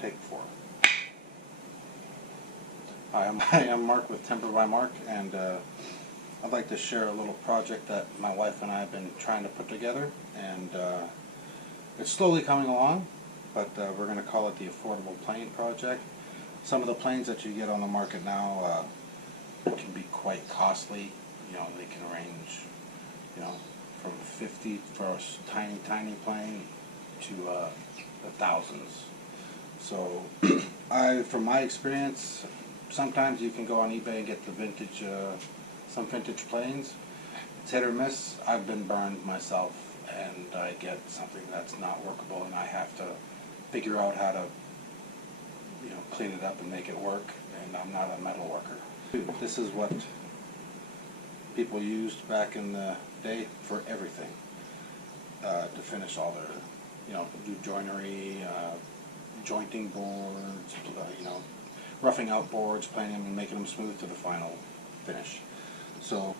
Take 4. Hi, I'm Mark with Timber by Mark, and I'd like to share a little project that my wife and I have been trying to put together, and it's slowly coming along, but we're going to call it the Affordable Plane Project. Some of the planes that you get on the market now can be quite costly. You know, they can range, you know, from 50 for a tiny plane to the thousands. So, from my experience, sometimes you can go on eBay and get the vintage, some vintage planes. It's hit or miss. I've been burned myself, and I get something that's not workable, and I have to figure out how to, you know, clean it up and make it work. And I'm not a metal worker. This is what people used back in the day for everything, to finish all their, you know, do joinery, jointing boards, you know, roughing out boards, planing them and making them smooth to the final finish. So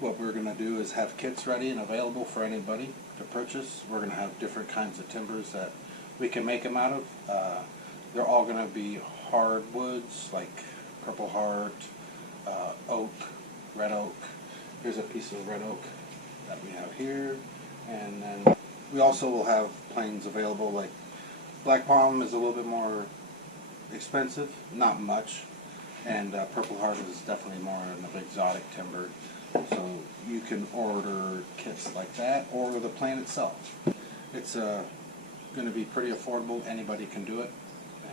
what we're going to do is have kits ready and available for anybody to purchase. We're going to have different kinds of timbers that we can make them out of. They're all going to be hardwoods like Purple Heart, oak, red oak. Here's a piece of red oak that we have here, and then we also will have planes available. Like Black Palm is a little bit more expensive, not much, and Purple Heart is definitely more an exotic timber. So you can order kits like that, or the plane itself. It's going to be pretty affordable. Anybody can do it,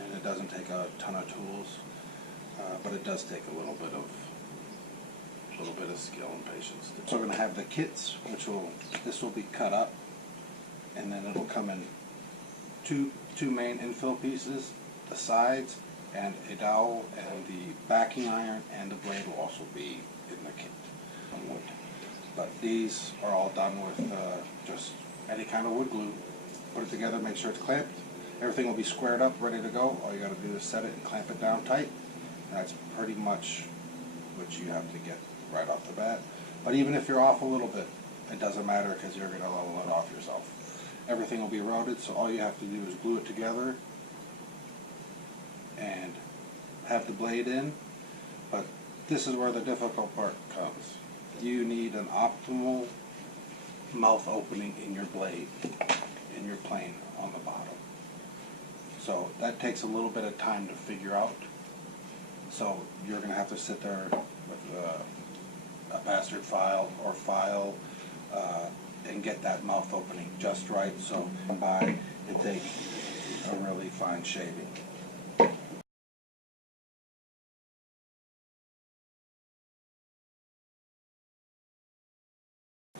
and it doesn't take a ton of tools, but it does take a little bit of skill and patience. So we're going to have the kits, this will be cut up, and then it'll come in two main infill pieces, the sides, and a dowel, and the backing iron and the blade will also be in the kit on wood. But these are all done with just any kind of wood glue. Put it together, make sure it's clamped. Everything will be squared up, ready to go. All you got to do is set it and clamp it down tight. And that's pretty much what you have to get right off the bat. But even if you're off a little bit, it doesn't matter, because you're going to level it off yourself. Everything will be routed, so all you have to do is glue it together and have the blade in. But this is where the difficult part comes. You need an optimal mouth opening in your blade, in your plane on the bottom. So that takes a little bit of time to figure out. So you're going to have to sit there with a bastard file or file and get that mouth opening just right, so come by and take a really fine shaving.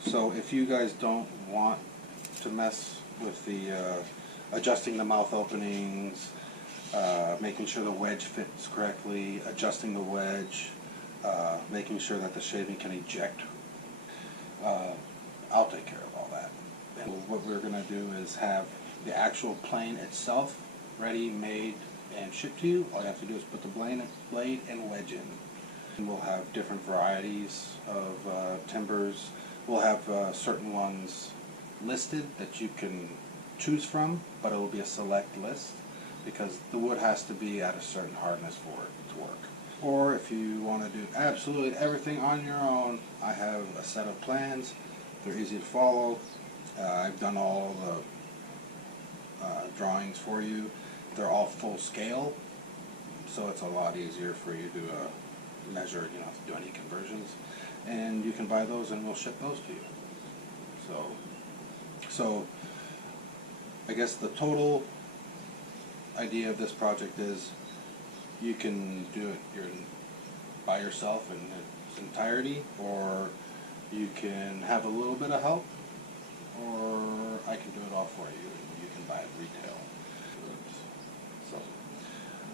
So if you guys don't want to mess with the adjusting the mouth openings, making sure the wedge fits correctly, adjusting the wedge, making sure that the shaving can eject, I'll take care of all that. And what we're going to do is have the actual plane itself ready, made, and shipped to you. All you have to do is put the blade and wedge in. And we'll have different varieties of timbers. We'll have certain ones listed that you can choose from, but it will be a select list, because the wood has to be at a certain hardness for it to work. Or if you want to do absolutely everything on your own, I have a set of plans. They're easy to follow. I've done all the drawings for you. They're all full scale, so it's a lot easier for you to measure. You don't have to do any conversions, and you can buy those and we'll ship those to you. So I guess the total idea of this project is you can do it by yourself in its entirety, or you can have a little bit of help, or I can do it all for you and you can buy it retail. So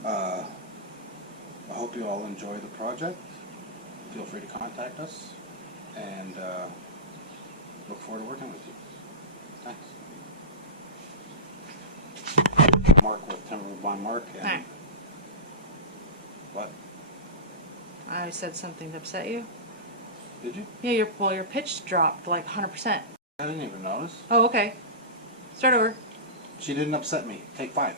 I hope you all enjoy the project. Feel free to contact us, and look forward to working with you. Thanks. Mark with Timber by Mark. And Hi. What? I said something to upset you. Did you? Yeah, your pitch dropped like 100%. I didn't even notice. Oh, okay. Start over. She didn't upset me. Take 5.